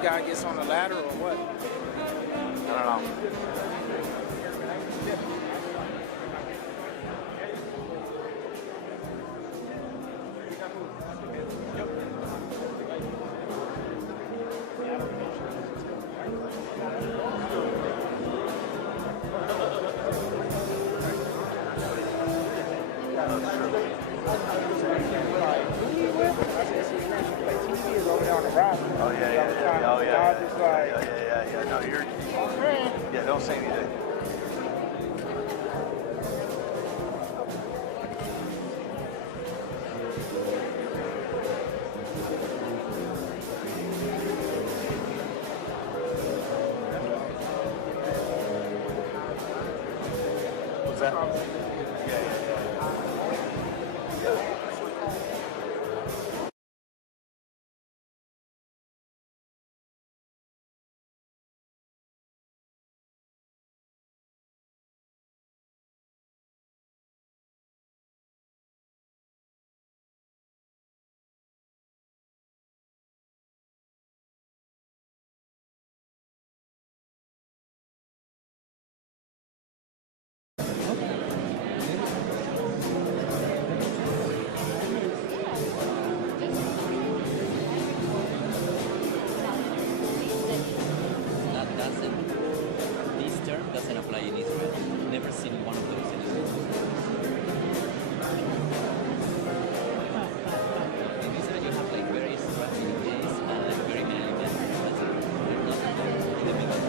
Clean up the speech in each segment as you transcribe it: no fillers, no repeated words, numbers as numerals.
Guy gets on the ladder or what? I don't know. Oh, yeah. No, you're... Yeah, don't say anything. man. This term doesn't apply in Israel. Never seen one of those in Israel. In Israel, you have like very structured days and like very many events. That's it. Not in the middle.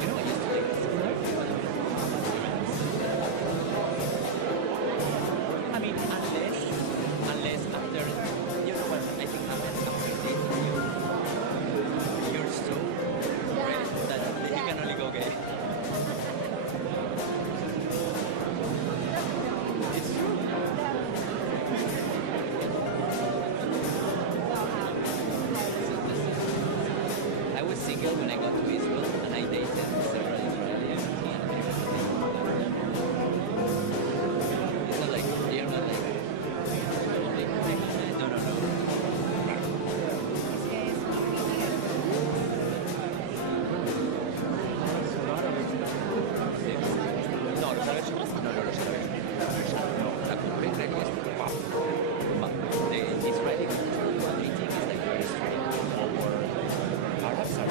You know, I used to like this. I mean, unless after, you know what I think happens after dating you're so ready that you can only go gay. It's true. I was single when I got to Israel and I dated several Israelis. It's not like, you're not like, no. No, lo sabes. La cultura es the Israeli dating is like very straight. Arabs are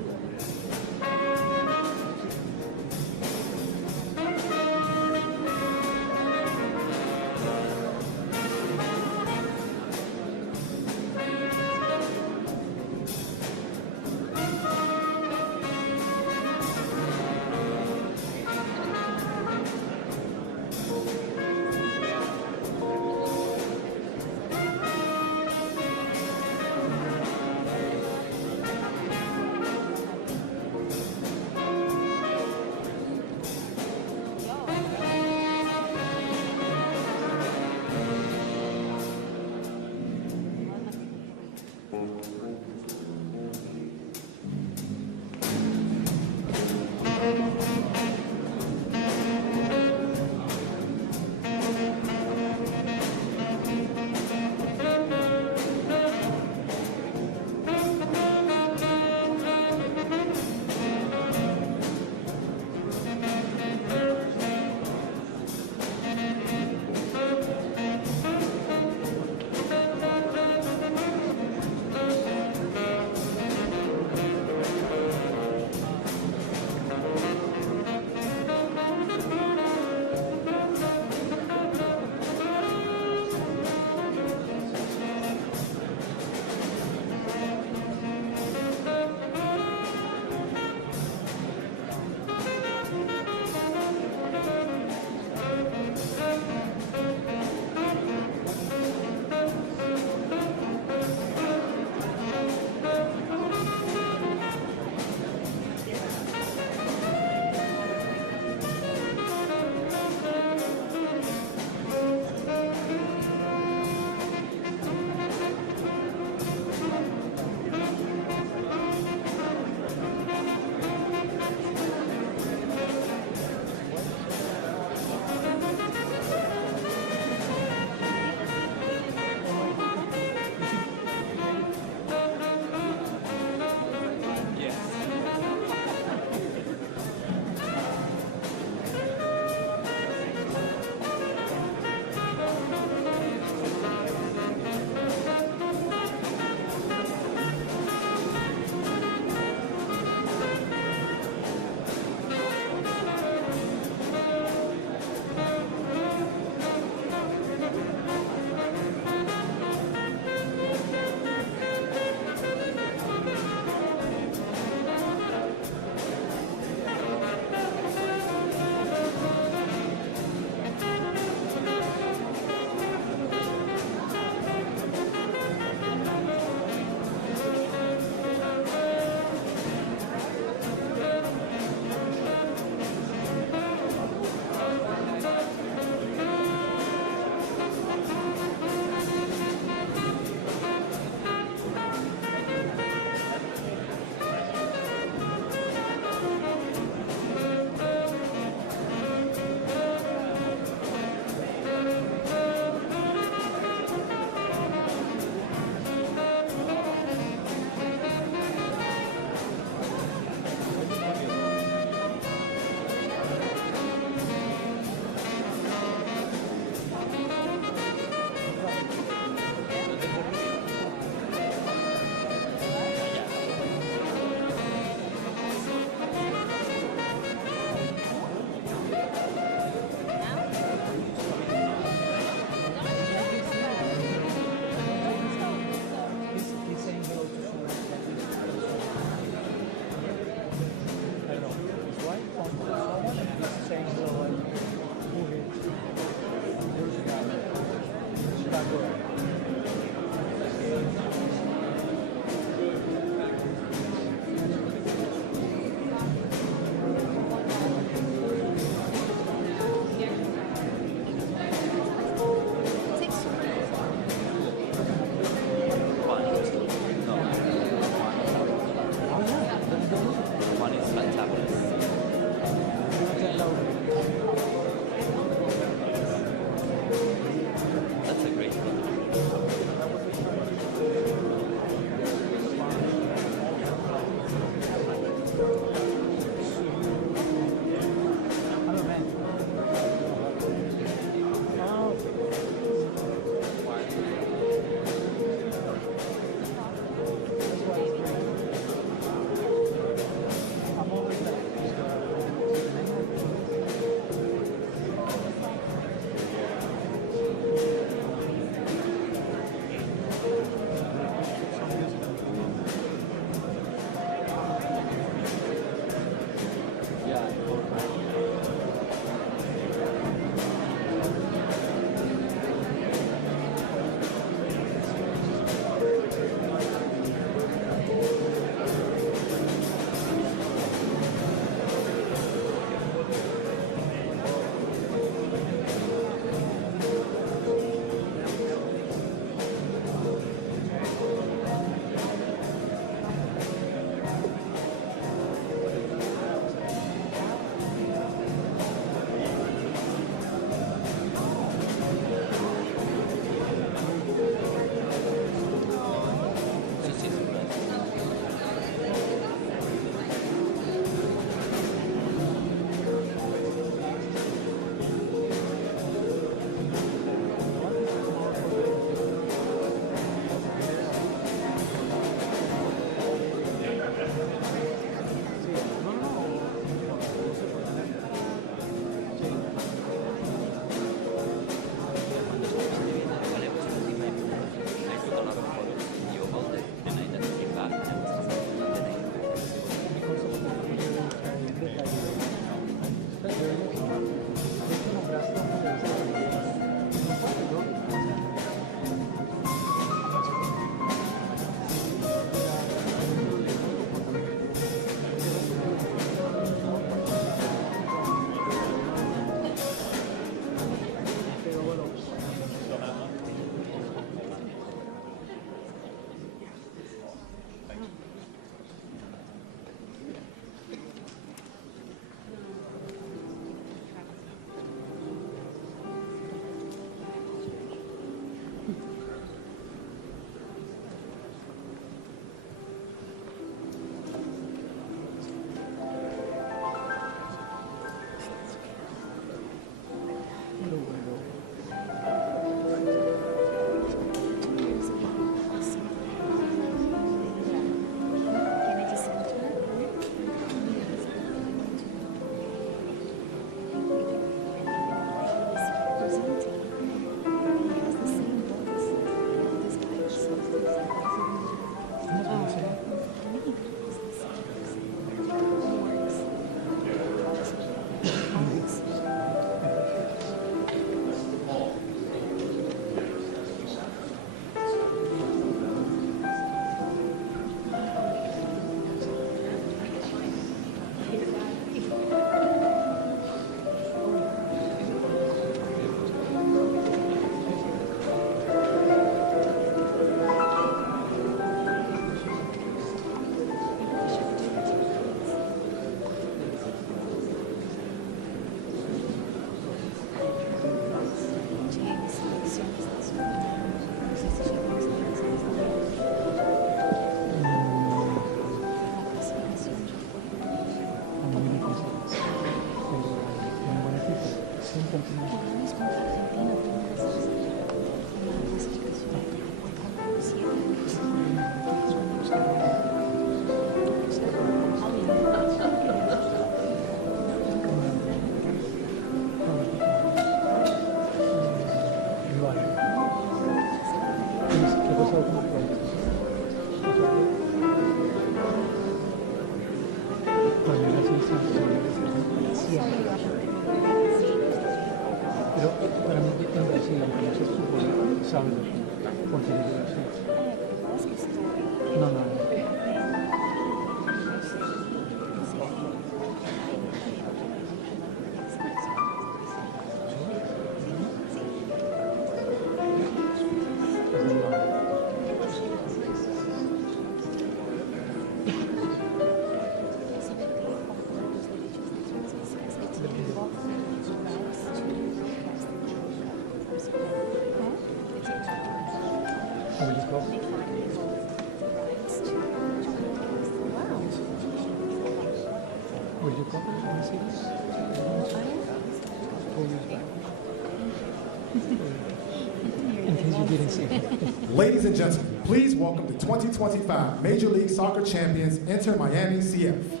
Ladies and gentlemen, please welcome the 2025 Major League Soccer champions, Inter Miami CF.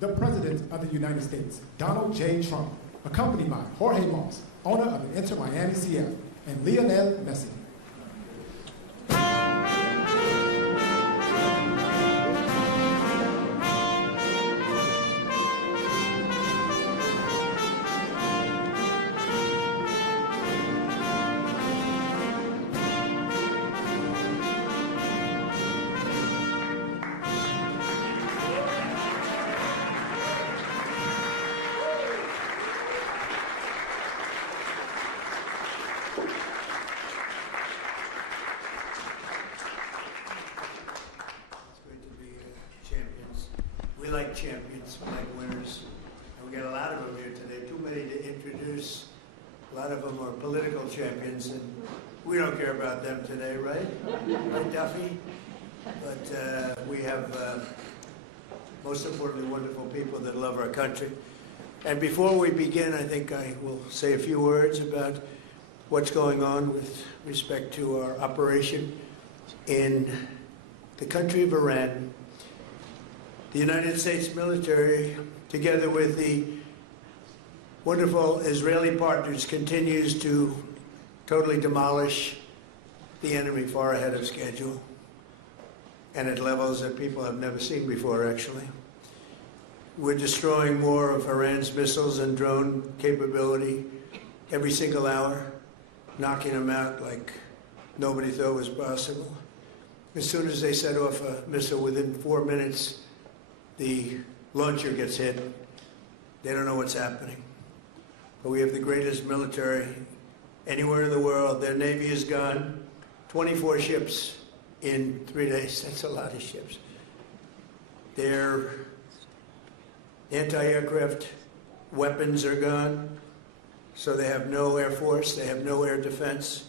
The President of the United States, Donald J. Trump, accompanied by Jorge Moss, owner of the Inter Miami CF, and Lionel Messi. Like champions, like winners. And we got a lot of them here today, too many to introduce. A lot of them are political champions, and we don't care about them today, right? Right, Duffy? But we have, most importantly, wonderful people that love our country. And before we begin, I think I will say a few words about what's going on with respect to our operation in the country of Iran. The United States military, together with the wonderful Israeli partners, continues to totally demolish the enemy far ahead of schedule and at levels that people have never seen before, actually. We're destroying more of Iran's missiles and drone capability every single hour, knocking them out like nobody thought was possible. As soon as they set off a missile, within 4 minutes, the launcher gets hit. They don't know what's happening. But we have the greatest military anywhere in the world. Their Navy is gone. 24 ships in 3 days. That's a lot of ships. Their anti-aircraft weapons are gone. So they have no air force. They have no air defense.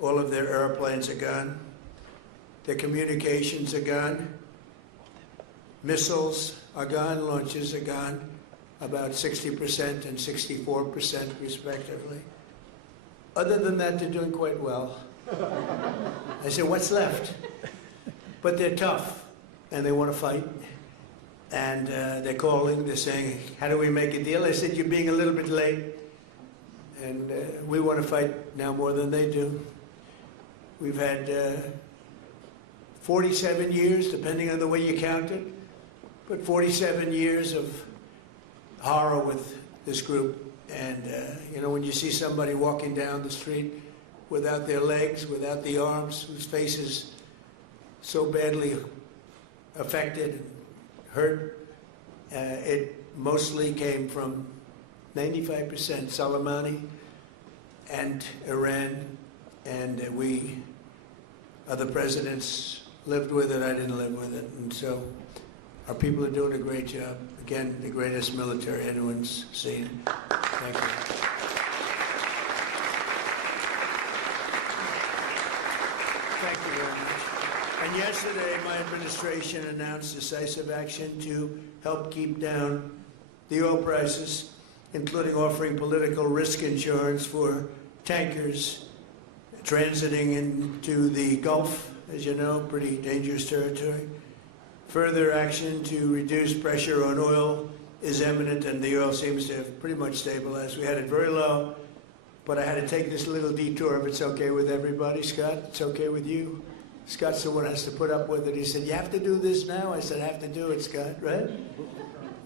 All of their airplanes are gone. Their communications are gone. Missiles are gone. Launches are gone. About 60% and 64% respectively. Other than that, they're doing quite well. I said, what's left? But they're tough, and they want to fight. And they're calling, they're saying, how do we make a deal? I said, you're being a little bit late. And we want to fight now more than they do. We've had 47 years, depending on the way you count it, but 47 years of horror with this group. And, you know, when you see somebody walking down the street without their legs, without the arms, whose face is so badly affected and hurt, it mostly came from 95% Soleimani and Iran, and we, other presidents, lived with it. I didn't live with it. And so our people are doing a great job. Again, the greatest military anyone's seen. Thank you. Thank you very much. And yesterday, my administration announced decisive action to help keep down the oil prices, including offering political risk insurance for tankers transiting into the Gulf, as you know, pretty dangerous territory. Further action to reduce pressure on oil is imminent, and the oil seems to have pretty much stabilized. We had it very low, but I had to take this little detour, if it's okay with everybody. Scott, it's okay with you? Scott's the one who has to put up with it. He said, you have to do this now? I said, I have to do it, Scott, right?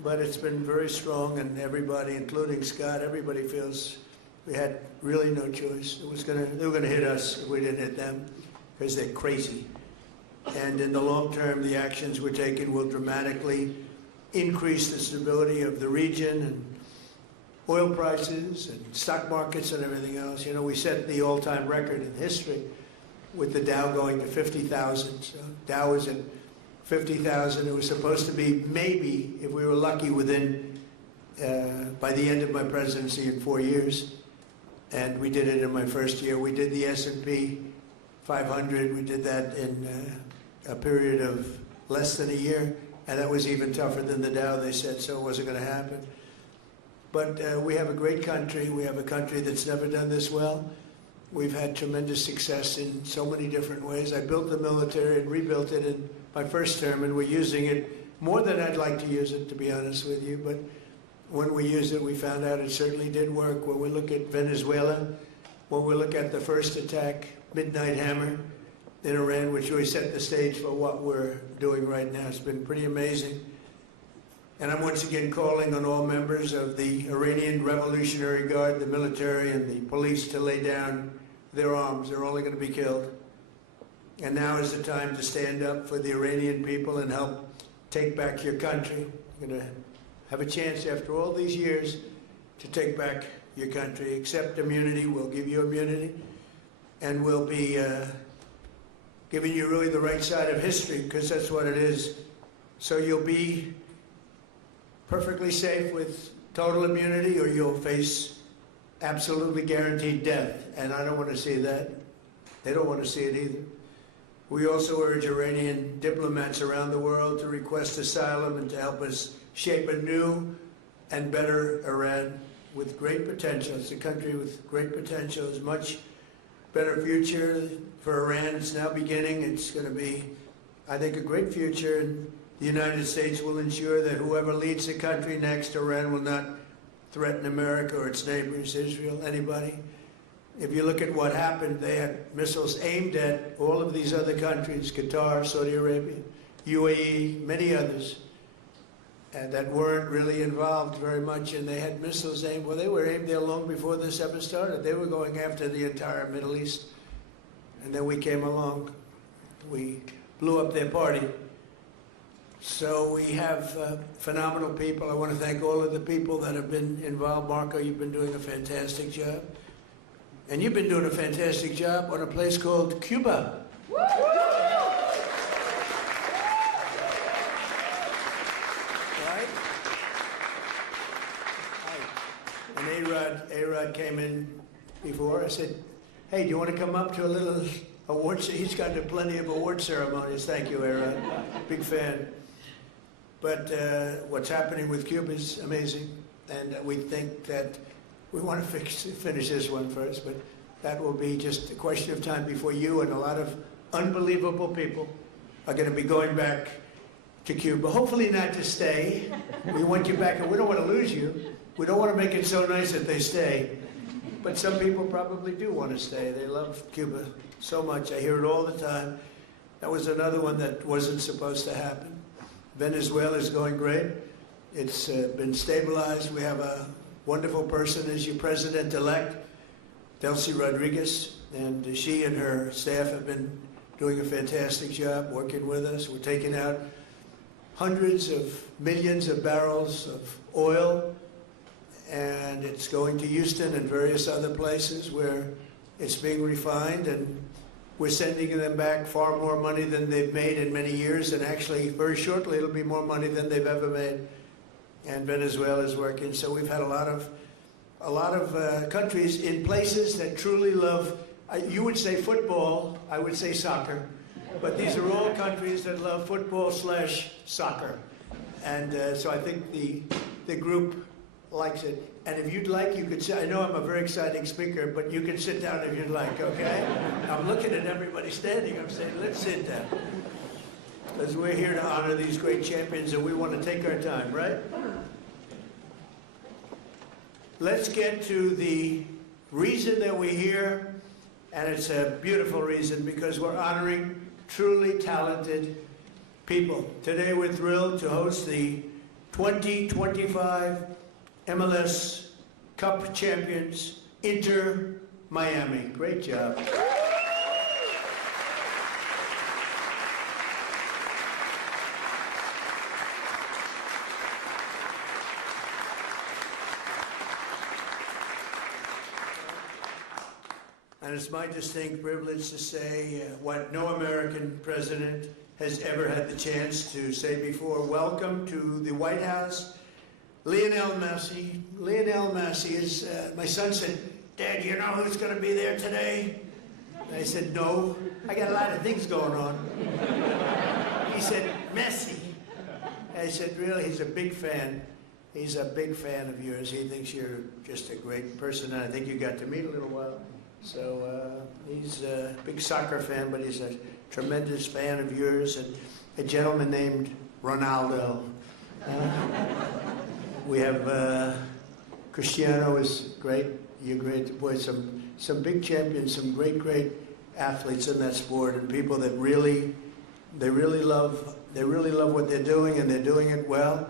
But it's been very strong, and everybody, including Scott, everybody feels we had really no choice. They were gonna hit us if we didn't hit them, because they're crazy. And in the long term, the actions we're taking will dramatically increase the stability of the region and oil prices and stock markets and everything else. You know, we set the all-time record in history with the Dow going to 50,000. So Dow was at 50,000. It was supposed to be maybe, if we were lucky, within, by the end of my presidency in 4 years. And we did it in my first year. We did the S&P 500. We did that in a period of less than a year. And that was even tougher than the Dow, they said, so it wasn't going to happen. But we have a great country. We have a country that's never done this well. We've had tremendous success in so many different ways. I built the military and rebuilt it in my first term, and we're using it more than I'd like to use it, to be honest with you. But when we used it, we found out it certainly did work. When we look at Venezuela, when we look at the first attack, Midnight Hammer, in Iran, which really set the stage for what we're doing right now. It's been pretty amazing. And I'm once again calling on all members of the Iranian Revolutionary Guard, the military and the police, to lay down their arms. They're only going to be killed. And now is the time to stand up for the Iranian people and help take back your country. You're going to have a chance after all these years to take back your country. Accept immunity. We'll give you immunity. And we'll be giving you really the right side of history, because that's what it is. So you'll be perfectly safe with total immunity, or you'll face absolutely guaranteed death. And I don't want to see that. They don't want to see it either. We also urge Iranian diplomats around the world to request asylum and to help us shape a new and better Iran with great potential. It's a country with great potential. It's a much better future for Iran. It's now beginning. It's going to be, I think, a great future. And the United States will ensure that whoever leads the country next, Iran will not threaten America or its neighbors, Israel, anybody. If you look at what happened, they had missiles aimed at all of these other countries, Qatar, Saudi Arabia, UAE, many others, and that weren't really involved very much, and they had missiles aimed. Well, they were aimed there long before this ever started. They were going after the entire Middle East, and then we came along. We blew up their party. So we have phenomenal people. I want to thank all of the people that have been involved. Marco, you've been doing a fantastic job. And you've been doing a fantastic job on a place called Cuba. Right? And A-Rod came in before. I said, hey, do you want to come up to a little award? He's got plenty of award ceremonies. Thank you, A-Rod. Big fan. But what's happening with Cuba is amazing. And we think that we want to finish this one first, but that will be just a question of time before you and a lot of unbelievable people are going to be going back to Cuba. Hopefully not to stay. We want you back, and we don't want to lose you. We don't want to make it so nice that they stay. But some people probably do want to stay. They love Cuba so much. I hear it all the time. That was another one that wasn't supposed to happen. Venezuela is going great. It's been stabilized. We have a wonderful person as your president-elect, Delcy Rodriguez, and she and her staff have been doing a fantastic job working with us. We're taking out hundreds of millions of barrels of oil, and it's going to Houston and various other places where it's being refined, and we're sending them back far more money than they've made in many years, and actually very shortly it'll be more money than they've ever made. And Venezuela is working. So we've had a lot of countries in places that truly love, you would say football, I would say soccer, but these are all countries that love football/soccer. And so I think the group likes it. And if you'd like, you could say, I know I'm a very exciting speaker, but you can sit down if you'd like, okay? I'm looking at everybody standing, I'm saying, let's sit down. Because we're here to honor these great champions and we want to take our time, right? Let's get to the reason that we're here, and it's a beautiful reason because we're honoring truly talented people. Today we're thrilled to host the 2025 MLS Cup champions, Inter Miami. Great job. And it's my distinct privilege to say what no American president has ever had the chance to say before. Welcome to the White House, Lionel Messi. Lionel Messi is, my son said, Dad, you know who's going to be there today? And I said, no, I got a lot of things going on. He said, Messi. I said, really? He's a big fan. He's a big fan of yours. He thinks you're just a great person, and I think you got to meet a little while. So he's a big soccer fan, but he's a tremendous fan of yours, and a gentleman named Ronaldo. We have Cristiano is great. You're great. Boy, some big champions, some great athletes in that sport, and people that really love what they're doing, and they're doing it well.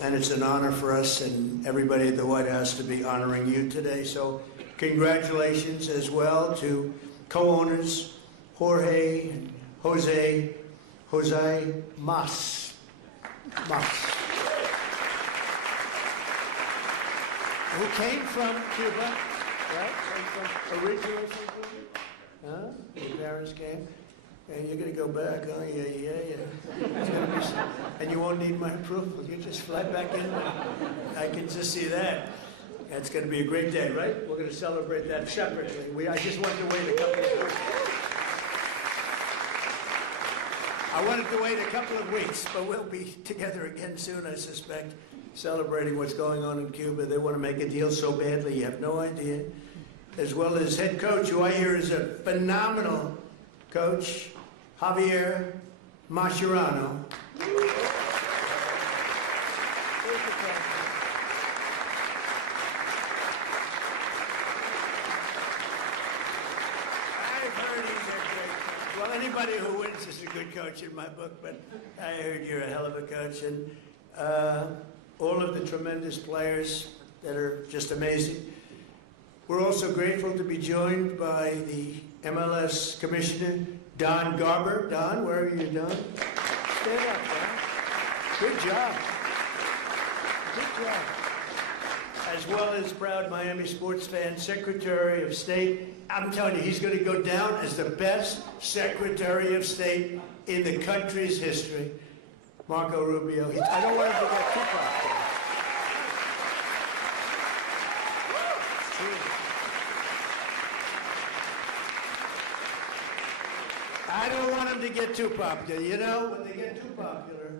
And it's an honor for us and everybody at the White House to be honoring you today. So congratulations as well to co-owners Jorge and Jose Mas. Who came from Cuba, right? Originally from Cuba? Huh? Your parents came? And you're going to go back, oh, yeah. It's gonna be, and you won't need my approval. You just fly back in. I can just see that. It's going to be a great day, right? We're going to celebrate that separately. I just wanted to wait a couple of weeks. I wanted to wait a couple of weeks, but we'll be together again soon, I suspect. celebrating what's going on in Cuba. They want to make a deal so badly, you have no idea. As well as head coach, who I hear is a phenomenal coach, Javier Mascherano. Well, anybody who wins is a good coach in my book, but I heard you're a hell of a coach. And all of the tremendous players that are just amazing. We're also grateful to be joined by the MLS Commissioner, Don Garber. Don, where are you, Don? Stand up, Don. Good job. Good job. As well as proud Miami sports fan, Secretary of State. I'm telling you, he's going to go down as the best Secretary of State in the country's history. Marco Rubio. I don't want him to get too popular. I don't want him to get too popular. You know, when they get too popular,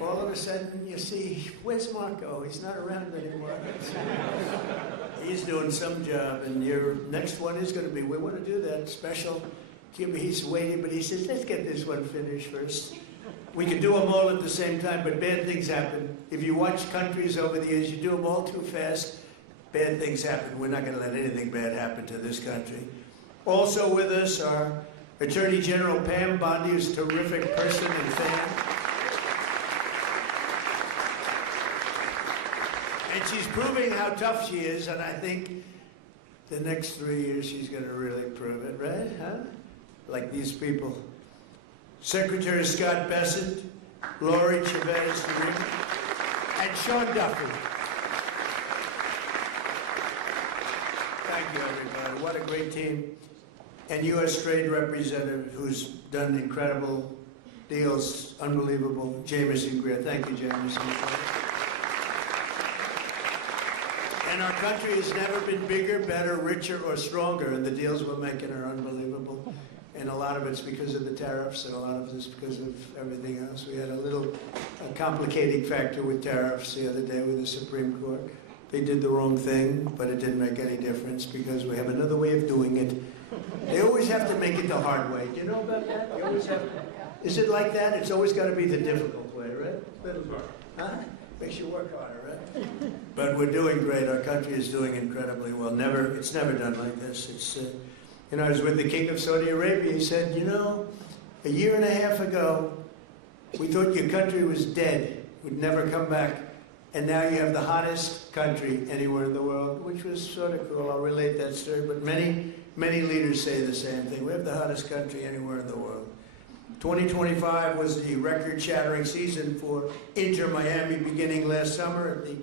all of a sudden you see, where's Marco? He's not around anymore. He's doing some job, and your next one is going to be, we want to do that special. He's waiting, but he says, let's get this one finished first. We can do them all at the same time, but bad things happen. If you watch countries over the years, you do them all too fast, bad things happen. We're not going to let anything bad happen to this country. Also with us are Attorney General Pam Bondi, who's a terrific person and fan. And she's proving how tough she is, and I think the next 3 years she's going to really prove it, right? Huh? Like these people. Secretary Scott Bessent, Laurie Chavez, and Sean Duffy. Thank you, everybody. What a great team. And U.S. Trade Representative, who's done incredible deals, unbelievable, Jameson Greer. Thank you, Jameson. And our country has never been bigger, better, richer, or stronger, and the deals we're making are unbelievable. And a lot of it's because of the tariffs, and a lot of it's because of everything else. We had a complicating factor with tariffs the other day with the Supreme Court. They did the wrong thing, but it didn't make any difference because we have another way of doing it. They always have to make it the hard way. Do you know about that? You always have to. Is it like that? It's always got to be the difficult way, right? Huh? Makes you work harder, right? But we're doing great. Our country is doing incredibly well. It's never done like this. It's, you know, I was with the King of Saudi Arabia. He said, you know, a year and a half ago, we thought your country was dead, would never come back. And now you have the hottest country anywhere in the world, which was sort of cool. I'll relate that story. But many leaders say the same thing. We have the hottest country anywhere in the world. 2025 was the record-shattering season for Inter Miami beginning last summer at the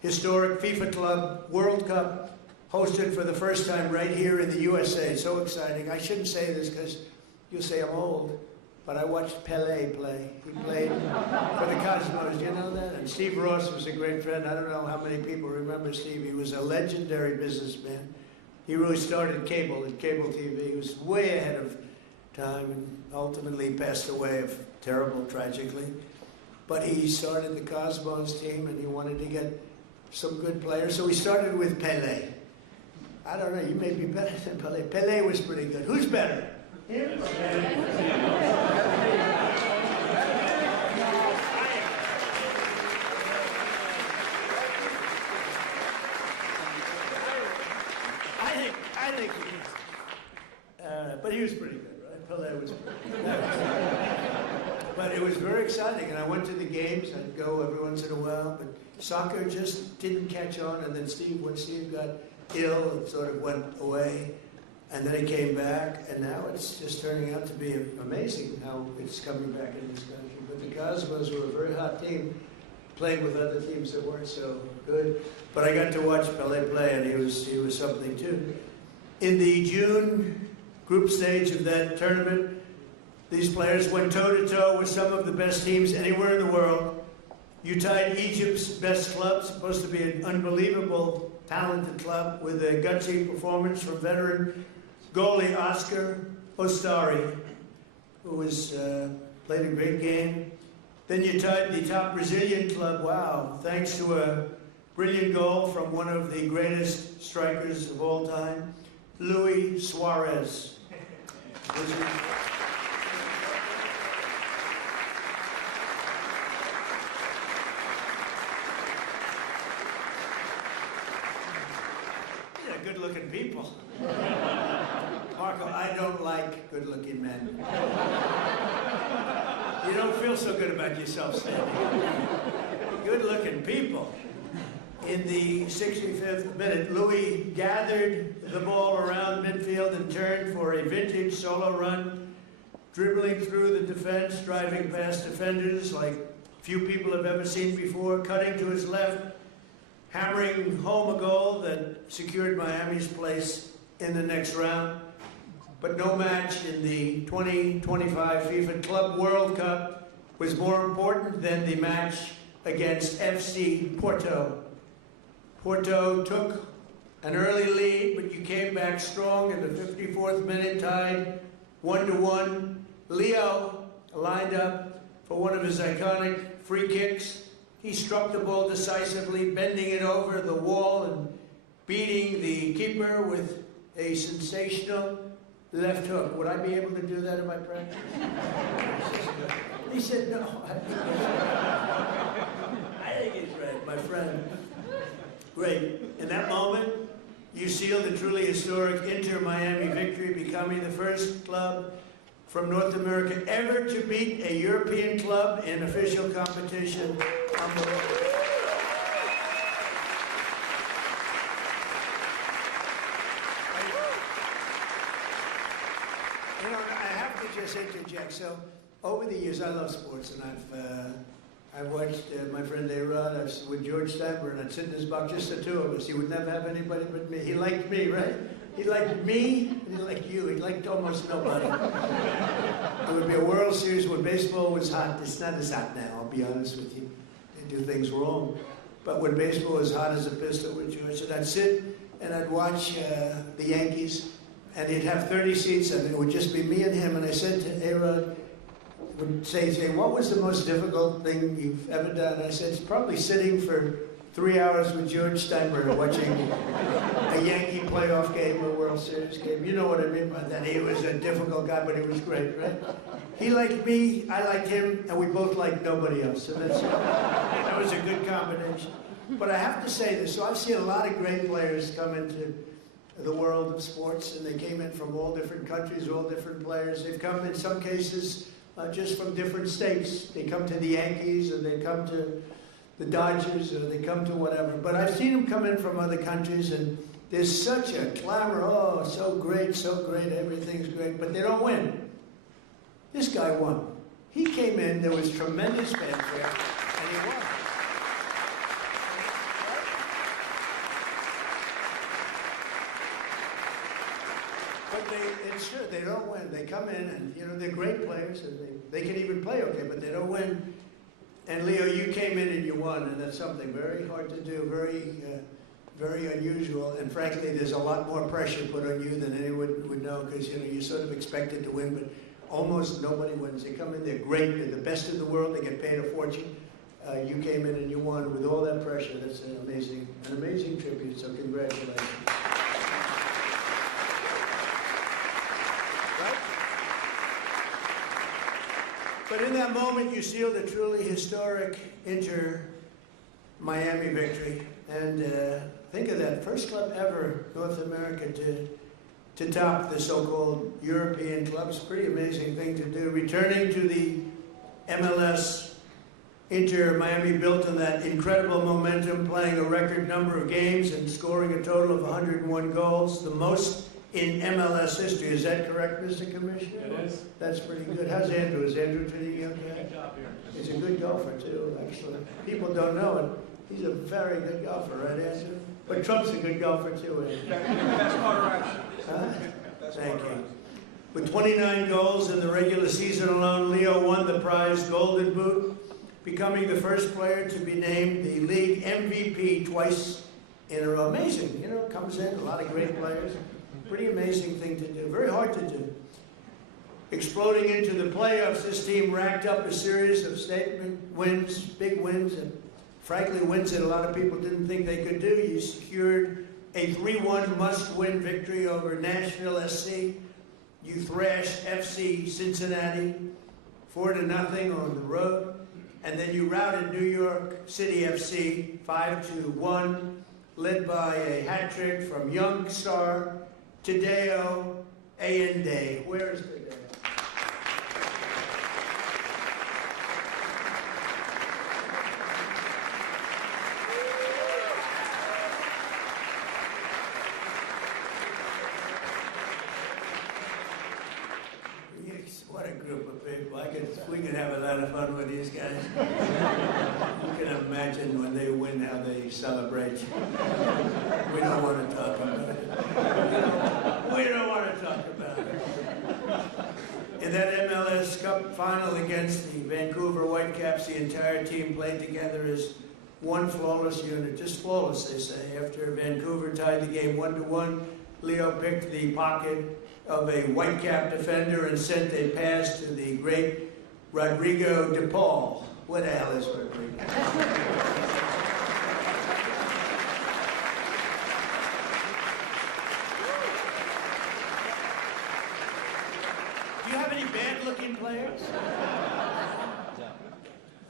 historic FIFA Club World Cup, hosted for the first time right here in the USA. So exciting. I shouldn't say this because you'll say I'm old, but I watched Pelé play. He played for the Cosmos. Do you know that? And Steve Ross was a great friend. I don't know how many people remember Steve. He was a legendary businessman. He really started cable TV. He was way ahead of time and ultimately passed away tragically. But he started the Cosmos team and he wanted to get some good players. So he started with Pelé. I don't know, you may be better than Pelé. Pelé was pretty good. Who's better? Him? I think he is. But he was pretty good, right? Pelé was pretty good. But it was very exciting, and I went to the games. I'd go every once in a while, but soccer just didn't catch on. And then when Steve got ill, it sort of went away. And then it came back, and now it's just turning out to be amazing how it's coming back in this country. But the Cosmos were a very hot team, playing with other teams that weren't so good. But I got to watch Pelé play, and he was something too. In the June group stage of that tournament, these players went toe-to-toe with some of the best teams anywhere in the world. You tied Egypt's best club, supposed to be an unbelievable, talented club, with a gutsy performance from veteran goalie Oscar Ostari, who played a great game. Then you tied the top Brazilian club, wow, thanks to a brilliant goal from one of the greatest strikers of all time, Luis Suarez. Yeah, good-looking people. Marco, I don't like good-looking men. You don't feel so good about yourself, Sandy. Good-looking people. In the 65th minute, Louis gathered the ball around midfield and turned for a vintage solo run, dribbling through the defense, driving past defenders like few people have ever seen before, cutting to his left, hammering home a goal that secured Miami's place in the next round. But no match in the 2025 FIFA Club World Cup was more important than the match against FC Porto. Porto took an early lead, but you came back strong in the 54th minute, tied 1-1. Leo lined up for one of his iconic free kicks. He struck the ball decisively, bending it over the wall and beating the keeper with a sensational left hook. Would I be able to do that in my practice? He said, no. I think he's right, my friend. Great. In that moment, you sealed the truly historic Inter-Miami victory, becoming the first club from North America ever to beat a European club in official competition. You know, I have to just interject. So, over the years, I love sports, and I've watched my friend A-Rod with George Steinbrenner, and I'd sit in his box, just the two of us. He would never have anybody but me. He liked me, right? He liked me, and he liked you. He liked almost nobody. There would be a World Series where baseball was hot. It's not as hot now, I'll be honest with you. They do things wrong. But when baseball was hot as a pistol with George, and I'd sit and I'd watch the Yankees, and he'd have 30 seats, and it would just be me and him. And I said to A-Rod, would say, what was the most difficult thing you've ever done? I said, it's probably sitting for 3 hours with George Steinbrenner watching a Yankee playoff game, a World Series game. You know what I mean by that. He was a difficult guy, but he was great, right? He liked me, I liked him, and we both liked nobody else. So that was a good combination. But I have to say this, so I've seen a lot of great players come into the world of sports, and they came in from all different countries, all different players. They've come, in some cases, just from different states. They come to the Yankees, or they come to the Dodgers, or they come to whatever. But I've seen them come in from other countries, and there's such a clamor, oh, so great, everything's great, but they don't win. This guy won. He came in, there was tremendous fanfare, and he won. But it's true, they don't win. They come in and, you know, they're great players, and they can even play okay, but they don't win. And Leo, you came in and you won, and that's something very hard to do, very unusual. And frankly, there's a lot more pressure put on you than anyone would know, because, you know, you're sort of expected to win, but almost nobody wins. They come in, they're great, they're the best in the world, they get paid a fortune. You came in and you won with all that pressure. That's an amazing tribute, so congratulations. But in that moment, you sealed a truly historic Inter-Miami victory. And think of that, first club ever, North America, to top the so-called European clubs. Pretty amazing thing to do. Returning to the MLS, Inter-Miami built on that incredible momentum, playing a record number of games and scoring a total of 101 goals, the most in MLS history. Is that correct, Mr. Commissioner? It is. That's pretty good. How's Andrew? Is Andrew pretty young guy? Good job here. He's a good golfer, too, actually. People don't know it. He's a very good golfer, right, Andrew? But Trump's a good golfer, too, Andrew. Best moderation. Huh? Thank you. With 29 goals in the regular season alone, Leo won the prize Golden Boot, becoming the first player to be named the league MVP twice in a row. Amazing, you know, comes in, a lot of great players. Pretty amazing thing to do, very hard to do. Exploding into the playoffs, this team racked up a series of statement wins, big wins, and frankly wins that a lot of people didn't think they could do. You secured a 3-1 must-win victory over Nashville SC. You thrashed FC Cincinnati 4-0 on the road. And then you routed New York City FC 5-1, led by a hat trick from young star Tadeo Allende. Where is Tadeo? What a group of people. We could have a lot of fun with these guys. You can imagine when they win how they celebrate. We don't want to talk about it. We don't want to talk about it. In that MLS Cup final against the Vancouver Whitecaps, the entire team played together as one flawless unit. Just flawless, they say. After Vancouver tied the game 1-1, Leo picked the pocket of a Whitecap defender and sent a pass to the great Rodrigo de Paul. What the hell is Rodrigo? Do you have any bad-looking players?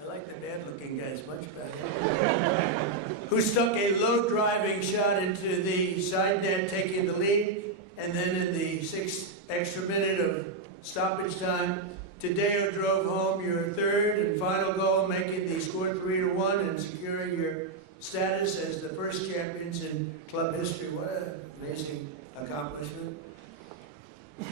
I like the bad-looking guys much better. Who stuck a low-driving shot into the side net, taking the lead. And then in the 6th extra minute of stoppage time, Tadeo drove home your third and final goal, making the score 3-1 and securing your status as the first champions in club history. What an amazing accomplishment.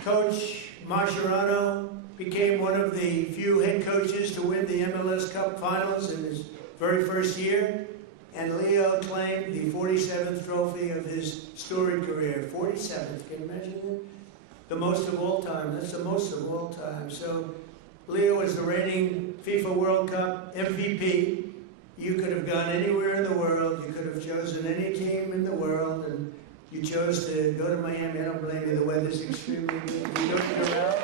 Coach Mascherano became one of the few head coaches to win the MLS Cup finals in his very first year. And Leo claimed the 47th trophy of his storied career. 47th, can you imagine that? The most of all time. That's the most of all time. So Leo is the reigning FIFA World Cup MVP. You could have gone anywhere in the world. You could have chosen any team in the world, and you chose to go to Miami. I don't blame you. The weather's extremely good. You go to Doral.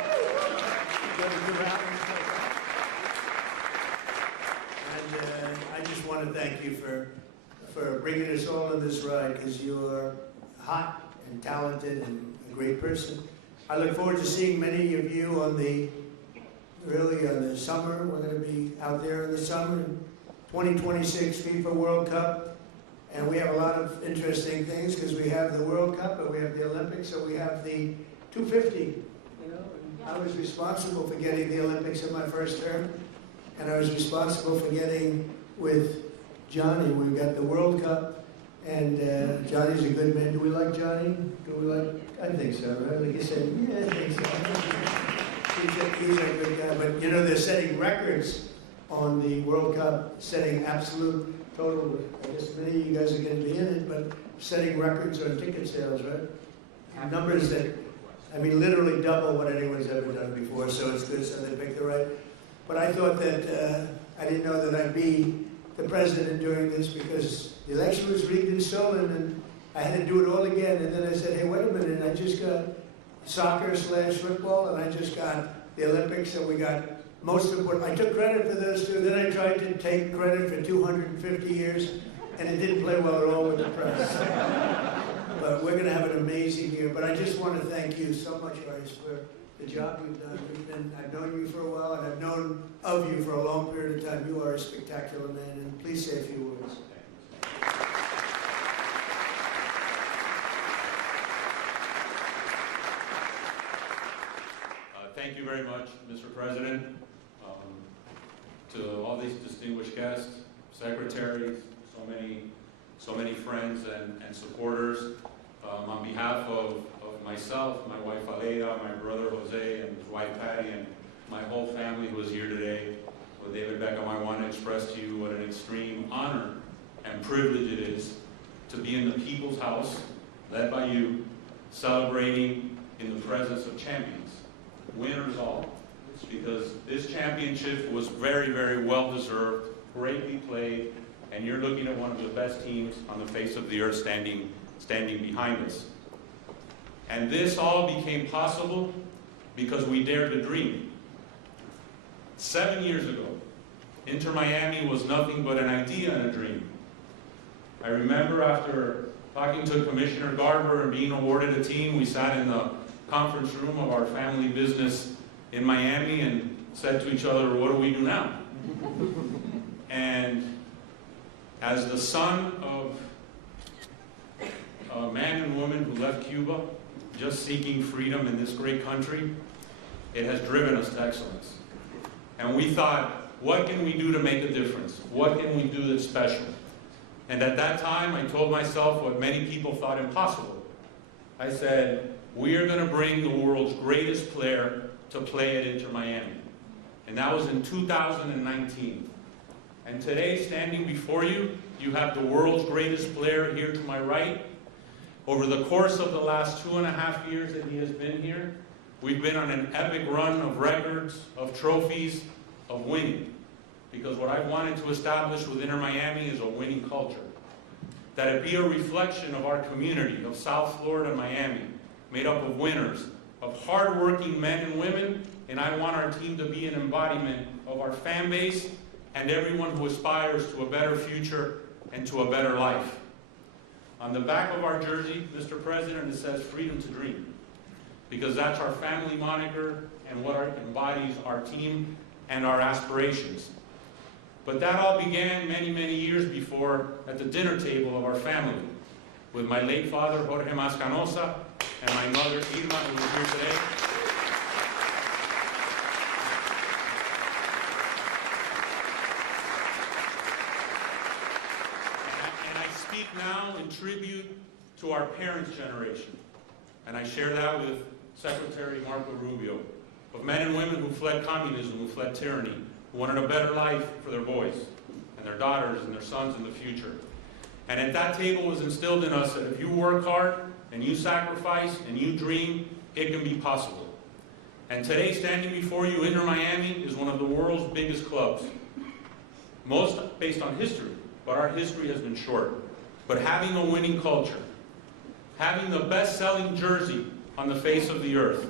And I just want to thank you for bringing us all on this ride, because you're hot and talented and a great person. I look forward to seeing many of you on the summer. We're going to be out there in the summer, 2026 FIFA World Cup. And we have a lot of interesting things, because we have the World Cup and we have the Olympics, so we have the 250. You know, I was responsible for getting the Olympics in my first term, and I was responsible for getting with Johnny. We got the World Cup, and Johnny's a good man. Do we like Johnny? Do we like? I think so, right? Like you said, yeah, I think so. He's a good guy. But you know, they're setting records on the World Cup, setting absolute total. I guess many of you guys are going to be in it, but setting records on ticket sales, right? Numbers that, I mean, literally double what anyone's ever done before. So it's good. So they picked the right. But I thought that I didn't know that I'd be the president during this, because the election was rigged and stolen, and I had to do it all again. And then I said, hey, wait a minute, I just got soccer/football, and I just got the Olympics, and we got most of what, I took credit for those two. Then I tried to take credit for 250 years, and it didn't play well at all with the press. But we're going to have an amazing year. But I just want to thank you so much, guys, for the job you've done. I've known you for a while, and I've known of you for a long period of time. You are a spectacular man, and please say a few words. Thank you very much, Mr. President. To all these distinguished guests, secretaries, so many friends and supporters. On behalf of myself, my wife Aleida, my brother Jose, and his wife Patty, and my whole family who is here today, with David Beckham, I want to express to you what an extreme honor and privilege it is to be in the People's House, led by you, celebrating in the presence of champions, winners all. Because this championship was very, very well deserved, greatly played, and you're looking at one of the best teams on the face of the earth standing behind us. And this all became possible because we dared to dream. 7 years ago, Inter Miami was nothing but an idea and a dream. I remember after talking to Commissioner Garber and being awarded a team, we sat in the conference room of our family business in Miami and said to each other, what do we do now? And as the son of a man and woman who left Cuba, just seeking freedom in this great country, it has driven us to excellence. And we thought, what can we do to make a difference? What can we do that's special? And at that time, I told myself what many people thought impossible. I said, we are going to bring the world's greatest player to play at Inter Miami. And that was in 2019. And today, standing before you, you have the world's greatest player here to my right. Over the course of the last 2.5 years that he has been here, we've been on an epic run of records, of trophies, of winning. Because what I wanted to establish with Inter Miami is a winning culture. That it be a reflection of our community of South Florida and Miami, made up of winners, of hardworking men and women, and I want our team to be an embodiment of our fan base and everyone who aspires to a better future and to a better life. On the back of our jersey, Mr. President, it says freedom to dream, because that's our family moniker and what embodies our team and our aspirations. But that all began many, many years before at the dinner table of our family, with my late father, Jorge Mascanosa, and my mother, Irma, who is here today. And I speak now in tribute to our parents' generation. And I share that with Secretary Marco Rubio, of men and women who fled communism, who fled tyranny, who wanted a better life for their boys and their daughters and their sons in the future. And at that table was instilled in us that if you work hard and you sacrifice and you dream, it can be possible. And today, standing before you, Inter Miami is one of the world's biggest clubs. Most based on history, but our history has been short. But having a winning culture, having the best-selling jersey on the face of the earth,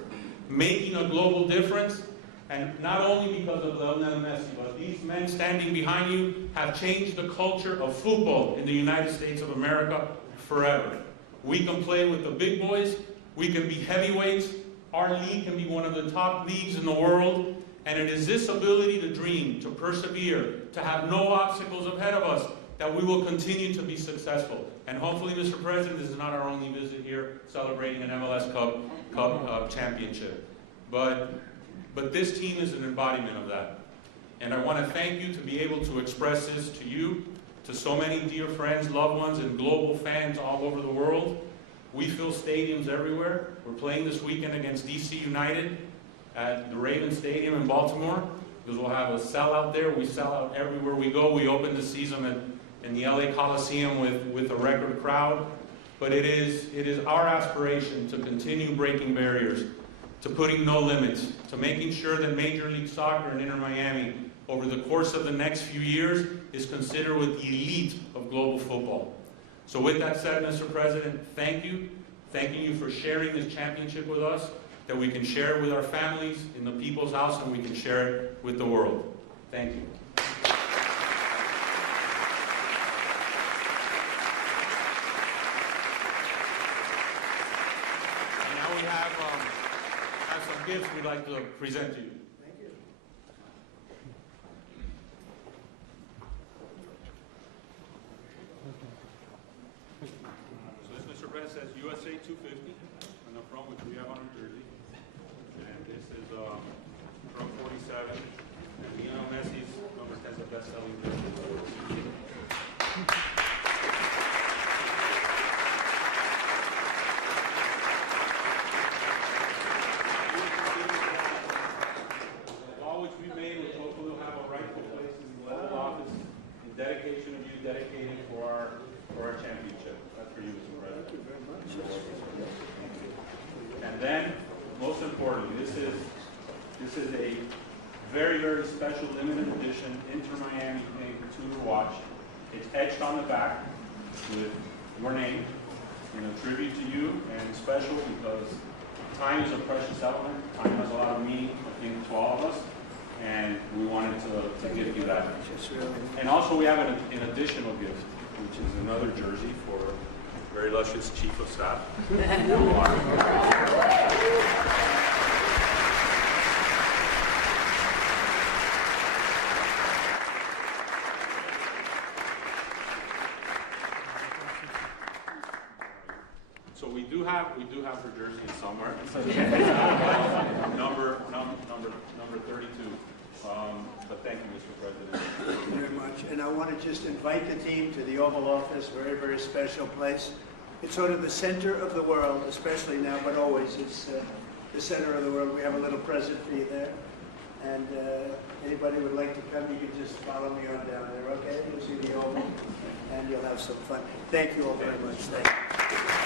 making a global difference, and not only because of Lionel Messi, but these men standing behind you have changed the culture of football in the United States of America forever. We can play with the big boys, we can be heavyweights, our league can be one of the top leagues in the world, and it is this ability to dream, to persevere, to have no obstacles ahead of us, that we will continue to be successful. And hopefully, Mr. President, this is not our only visit here celebrating an MLS Cup championship. But this team is an embodiment of that. And I want to thank you to be able to express this to you, to so many dear friends, loved ones, and global fans all over the world. We fill stadiums everywhere. We're playing this weekend against DC United at the Ravens Stadium in Baltimore, because we'll have a sellout there. We sell out everywhere we go. We open the season in the LA Coliseum with a record crowd. But it is our aspiration to continue breaking barriers, to putting no limits, to making sure that Major League Soccer in Inter Miami, over the course of the next few years, is considered with the elite of global football. So with that said, Mr. President, thank you. Thanking you for sharing this championship with us, that we can share it with our families in the people's house and we can share it with the world. Thank you. And now we have some gifts we'd like to present to you. Thank you. So this, Mr. President, says USA 250 on the front, which we have on our jersey. And this is from 47. And Lionel Messi's number 10 is the best-selling jersey. Dedication of you, dedicated for our championship. That's for you, Mr. President. Thank you very much. And then, most importantly, this is a very, very special limited edition Inter Miami Couture watch. It's etched on the back with your name in a tribute to you, and special because time is a precious element. Time has a lot of meaning, I think, to all of us, and we wanted to give you that. And also we have an additional gift, which is another jersey for very illustrious Chief of Staff. So we do have her jersey somewhere. number 32. But thank you, Mr. President. Thank you very much. And I want to just invite the team to the Oval Office, very, very special place. It's sort of the center of the world, especially now, but always. It's the center of the world. We have a little present for you there. And anybody would like to come, you can just follow me on down there, okay? You'll see the Oval, and you'll have some fun. Thank you all very much. Thank you.